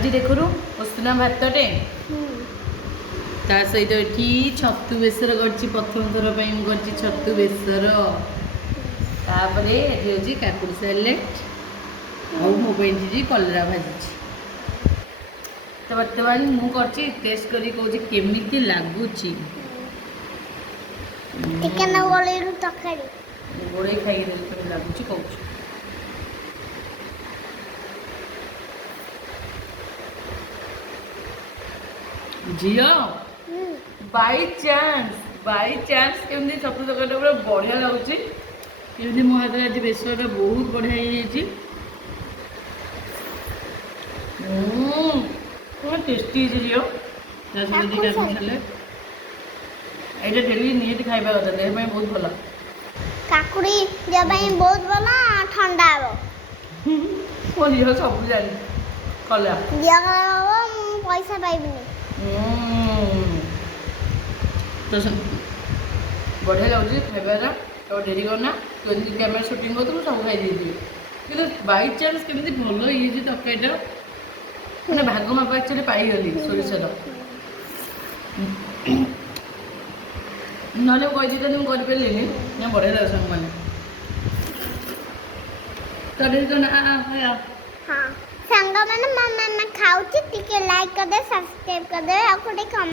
आज देखु उषुना भातटे ता सहित ये छतु बेसर करछि प्रथम थर पर करछि छतु बेसर तापरे ये हूँ काकुड़ी सैलेड और मो जी कलरा भाजी तो बर्तमान मुझे टेस्ट करी कहूँ केमी लगुच गोड़े खाई लगुच कहूँ झील बाई चांस केमती छतु तरकारीटा पूरा बढ़िया लगुच केमती मो हाथ आज बेसरटा बहुत बढ़िया टेस्टी झील ये डेली निहाती खाଇବା କଥା देह ପାଇଁ बहुत भल काकुड़ी देह ପାଇଁ बहुत भल ठंडा हो मो झील सब जानी कला पैसा पाइबनी तो बढ़िया लगुच खाइबार तो डेरी करना तो कैमेरा सुटिंग कर तो सब खाई कि बाई चान्स केमती भल ये तरकारीटा मैंने भाग माप एक्चुअली पाईगली सोरिषर ना कही मुझे करें ना बढ़िया लगे सांग मैंने तो हाँ सांग मैंने खाऊँ लाइक कर दे सब्सक्राइब कर दे और